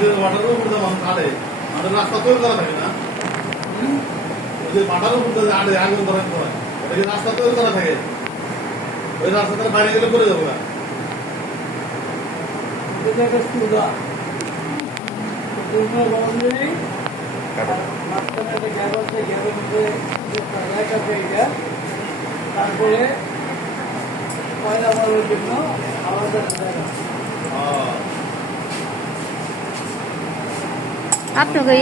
যে ওয়াটারের উপর মানুষ আড়ে আমাদের রাস্তা তৈরি করা থাকে না, ওই যে মাথার উপর যে আড়ে আগুন ধরার সময় ওটা কি রাস্তা তৈরি করা থাকে, ওই রাস্তাটা বাইরে গেলে করে যাবো না। তারপরে পয়লা বলার জন্য আলাদা জায়গা আপনাকে